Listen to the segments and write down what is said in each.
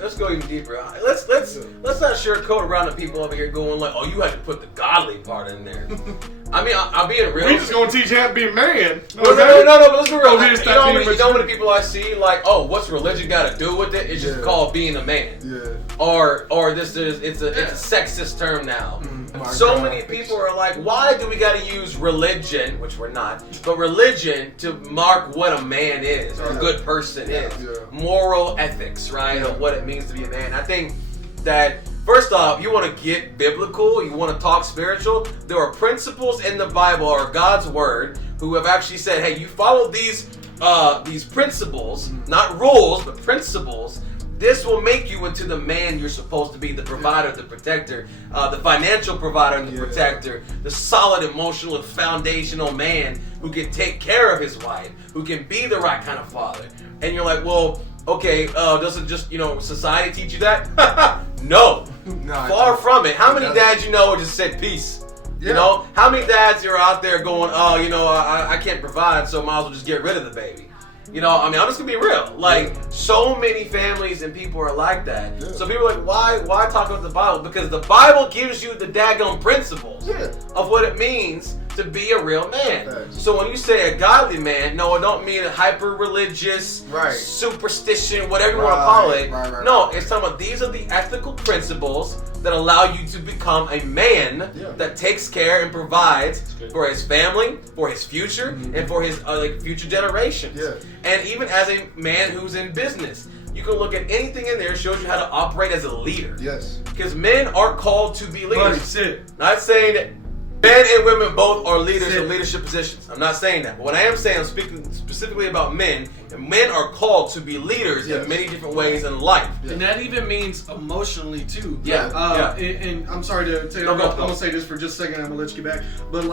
let's go even deeper. Let's not sugarcoat around the people over here going like, oh, you had to put the godly part in there. I mean, I'm being real. We just gonna teach you how to be a man. No, but let's be real. You know how many people I see like, oh, what's religion got to do with it? It's just called being a man. Yeah. Or it's a sexist term now. So many people are like, why do we got to use religion, which we're not, but religion to mark what a man is or a good person is, moral ethics, right, of what it means to be a man. I think that. First off, you want to get biblical, you want to talk spiritual, there are principles in the Bible or God's word who have actually said, hey, you follow these principles, not rules, but principles. This will make you into the man you're supposed to be, the provider, the protector, the financial provider and the protector, the solid emotional and foundational man who can take care of his wife, who can be the right kind of father. And you're like, well, okay, doesn't just, society teach you that? No. Far from it. How many dads you know just said peace? Yeah. You know? How many dads are out there going, oh, I can't provide, so might as well just get rid of the baby? I'm just gonna be real. Like, so many families and people are like that. Yeah. So people are like, why talk about the Bible? Because the Bible gives you the daggone principles of what it means to be a real man. Thanks. So when you say a godly man, no, it don't mean a hyper-religious, superstition, whatever you want to call it. No, it's talking about these are the ethical principles that allow you to become a man that takes care and provides for his family, for his future, and for his future generations. Yeah. And even as a man who's in business, you can look at anything in there that shows you how to operate as a leader. Yes. Because men are called to be leaders. Not saying that men and women both are leaders in leadership positions. I'm not saying that. But what I am saying, I'm speaking specifically about men. And men are called to be leaders in many different ways in life. Yeah. And that even means emotionally too. Yeah. And I'm sorry to interrupt. I'm going to say this for just a second. I'm going to let you get back. But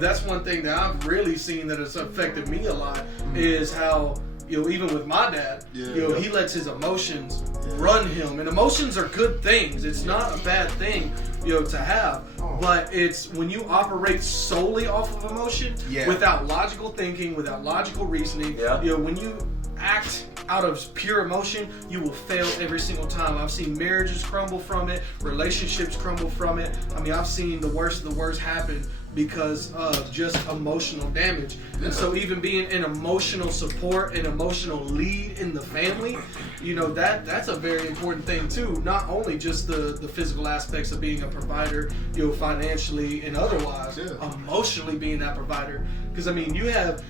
that's one thing that I've really seen that has affected me a lot is how, even with my dad, he lets his emotions run him. And emotions are good things. It's not a bad thing, to have. But it's when you operate solely off of emotion, without logical thinking, without logical reasoning, when you act out of pure emotion, you will fail every single time. I've seen marriages crumble from it, relationships crumble from it. I mean, I've seen the worst of the worst happen because of just emotional damage. And so even being an emotional support, an emotional lead in the family, that's a very important thing too. Not only just the physical aspects of being a provider, financially and otherwise, emotionally being that provider. Because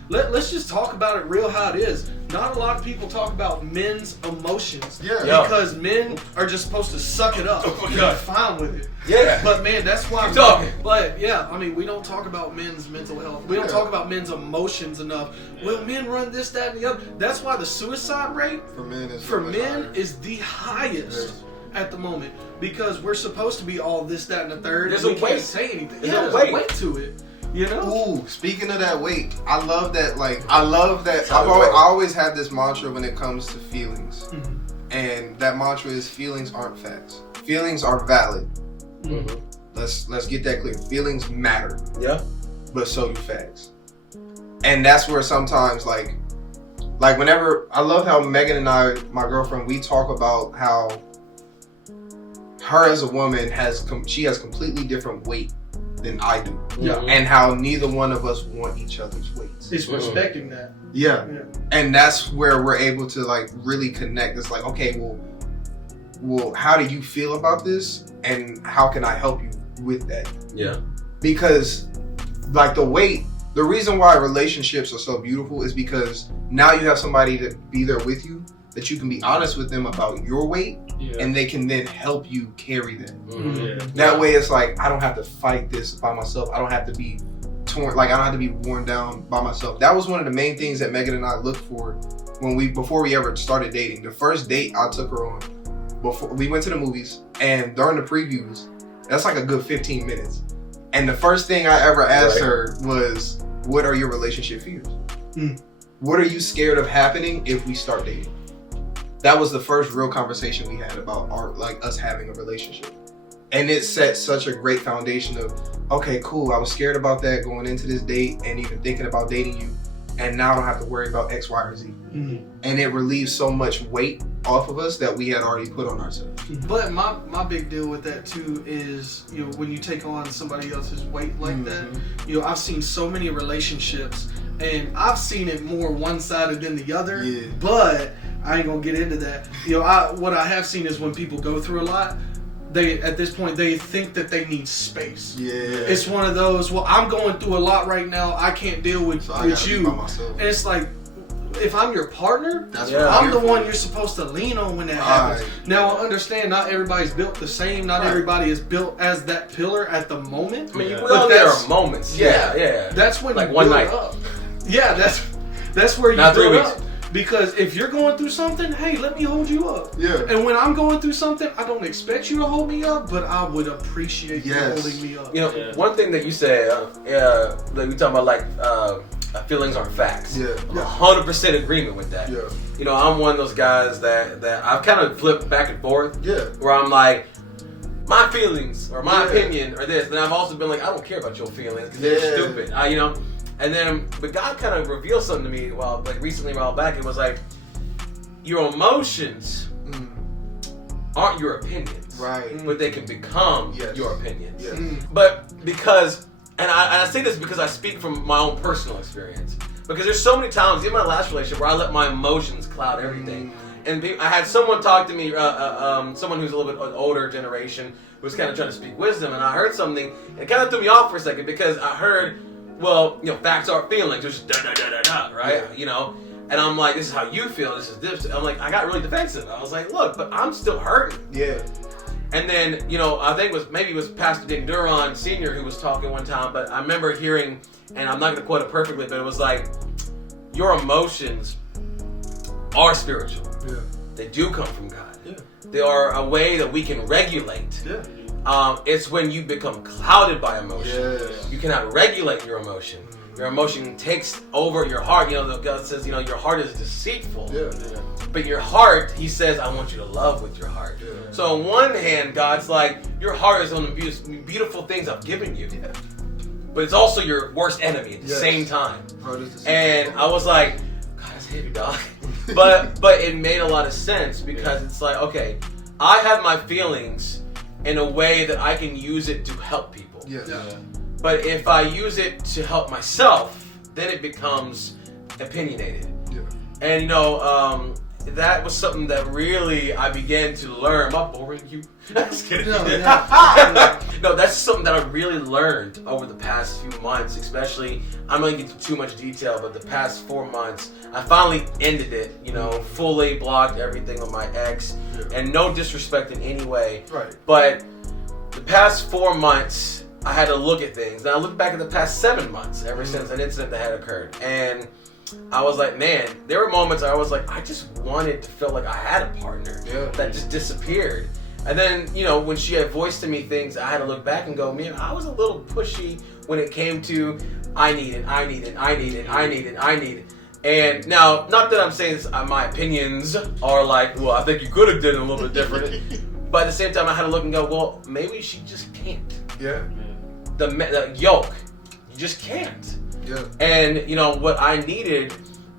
let's just talk about it real how it is. Not a lot of people talk about men's emotions because men are just supposed to suck it up and be fine with it. Yeah. But man, that's why I'm talking. But we don't talk about men's mental health. We don't talk about men's emotions enough. Well, men run this, that, and the other. That's why the suicide rate for men is the highest at the moment, because we're supposed to be all this, that, and the third. There's and we a weight. Can't say anything. There's a weight to it. Ooh, speaking of that weight, I love that. I always have this mantra when it comes to feelings, and that mantra is feelings aren't facts. Feelings are valid. Let's get that clear. Feelings matter. Yeah. But so do facts. And that's where sometimes like whenever I love how Megan and I, my girlfriend, we talk about how her as a woman has completely different weight than I do. Yeah. And how neither one of us want each other's weights. It's respecting that. Yeah. And that's where we're able to really connect. It's like, okay, well, how do you feel about this? And how can I help you with that? Yeah. Because the reason why relationships are so beautiful is because now you have somebody to be there with you, that you can be honest with them about your weight, and they can then help you carry that. That way it's like, I don't have to fight this by myself. I don't have to be torn, I don't have to be worn down by myself. That was one of the main things that Megan and I looked for before we ever started dating. The first date I took her on, before we went to the movies, and during the previews, that's like a good 15 minutes. And the first thing I ever asked her was, what are your relationship fears? What are you scared of happening if we start dating? That was the first real conversation we had about us having a relationship. And it set such a great foundation of, okay, cool, I was scared about that going into this date and even thinking about dating you. and now I don't have to worry about X, Y, or Z. And it relieves so much weight off of us that we had already put on ourselves. But my big deal with that too is, you know, when you take on somebody else's weight like that, you know, I've seen so many relationships, and I've seen it more one-sided than the other. Yeah. But I ain't gonna get into that. You know, what I have seen is when people go through a lot, at this point they think that they need space. Yeah. It's one of those, well, I'm going through a lot right now, I can't deal with you. And it's like, if I'm your partner, I'm the one you're supposed to lean on when that happens. Now, I understand not everybody's built the same. Not everybody is built as that pillar at the moment. I mean, but there are moments. Yeah. That's when like you one build night. up. Yeah, that's where you build up. Because if you're going through something, hey, let me hold you up. Yeah. And when I'm going through something, I don't expect you to hold me up, but I would appreciate you holding me up. You know, one thing that you said, like we talking about, like feelings aren't facts. Yeah. I'm 100% agreement with that. Yeah. You know, I'm one of those guys that I've kind of flipped back and forth. Yeah. Where I'm like, my feelings or my opinion or this, and I've also been like, I don't care about your feelings because they're stupid. You know. And then, but God kind of revealed something to me recently, a while back. It was like, your emotions aren't your opinions, right? But they can become your opinions. Yes. But because, and I say this because I speak from my own personal experience. Because there's so many times in my last relationship where I let my emotions cloud everything. And I had someone talk to me, someone who's a little bit older generation, who was kind of trying to speak wisdom, and I heard something, and it kind of threw me off for a second because I heard, well, you know, facts aren't feelings. It's just right? Yeah. You know, and I'm like, this is how you feel. This is this. I'm like, I got really defensive. I was like, look, but I'm still hurting. Yeah. And then, you know, I think it was Pastor Dick Duran Sr. who was talking one time, but I remember hearing, and I'm not going to quote it perfectly, but it was like, your emotions are spiritual. Yeah. They do come from God. Yeah. They are a way that we can regulate. Yeah. It's when you become clouded by emotion. Yes. You cannot regulate your emotion. Your emotion takes over your heart. You know, God says, you know, your heart is deceitful. Yeah. But your heart, he says, I want you to love with your heart. Yeah. So on one hand, God's like, your heart is on the beautiful things I've given you. Yeah. But it's also your worst enemy at the same time. And I was like, God, that's heavy, dog. but it made a lot of sense because it's like, okay, I have my feelings in a way that I can use it to help people. Yeah. But if I use it to help myself, then it becomes opinionated. Yeah. And you know, that was something that really I began to learn. Am I boring you? Just kidding. No, that's something that I really learned over the past few months, especially, I'm not going to get into too much detail, but the past 4 months, I finally ended it, you know, fully blocked everything with my ex, and no disrespect in any way. Right. But the past 4 months, I had to look at things. And I look back at the past 7 months, ever since an incident that had occurred. And I was like, man, there were moments I was like, I just wanted to feel like I had a partner that just disappeared. And then, you know, when she had voiced to me things, I had to look back and go, man, I was a little pushy when it came to I need it. And now, not that I'm saying this, my opinions are like, well, I think you could have done it a little bit different. But at the same time, I had to look and go, well, maybe she just can't. Yeah. The yoke, you just can't. Yeah. And, you know, what I needed,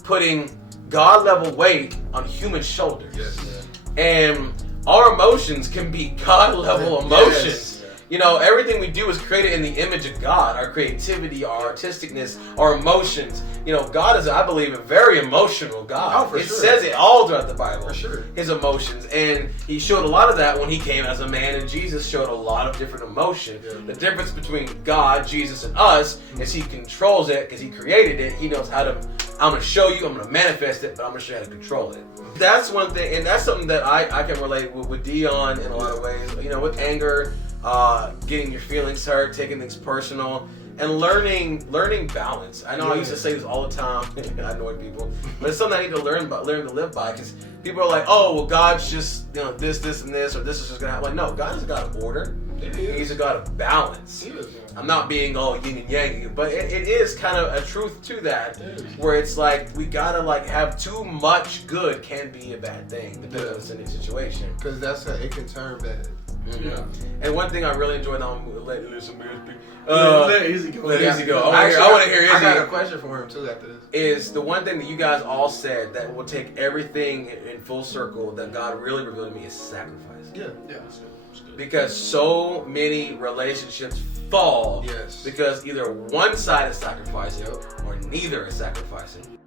putting God-level weight on human shoulders. Yes. And our emotions can be God-level emotions. Yes. You know, everything we do is created in the image of God. Our creativity, our artisticness, our emotions. You know, God is, I believe, a very emotional God. Oh, for sure. It says it all throughout the Bible. For sure. His emotions. And he showed a lot of that when he came as a man, and Jesus showed a lot of different emotion. Yeah. The difference between God, Jesus, and us is he controls it because he created it. He knows how to, I'm going to show you, I'm going to manifest it, but I'm going to show you how to control it. That's one thing, and that's something that I can relate with Dion in a lot of ways. You know, with anger, getting your feelings hurt, taking things personal, and learning balance. I know I used to say this all the time. I annoy people, but it's something I need to learn to live by. Because people are like, "Oh, well, God's just this, and this, or this is just gonna happen." Like, no, God is a God of order. He's a God of balance. I'm not being all yin and yang, but it is kind of a truth to that, where it's like we gotta have too much good can be a bad thing depending on the situation. Because it can turn bad. Mm-hmm. Yeah. And one thing I really enjoyed, I'm gonna let Izzy go. Let Izzy go. I want to hear Izzy. I got a question for him too after this. Is the one thing that you guys all said that will take everything in full circle that God really revealed to me is sacrifice. Yeah. Because so many relationships fall because either one side is sacrificing or neither is sacrificing.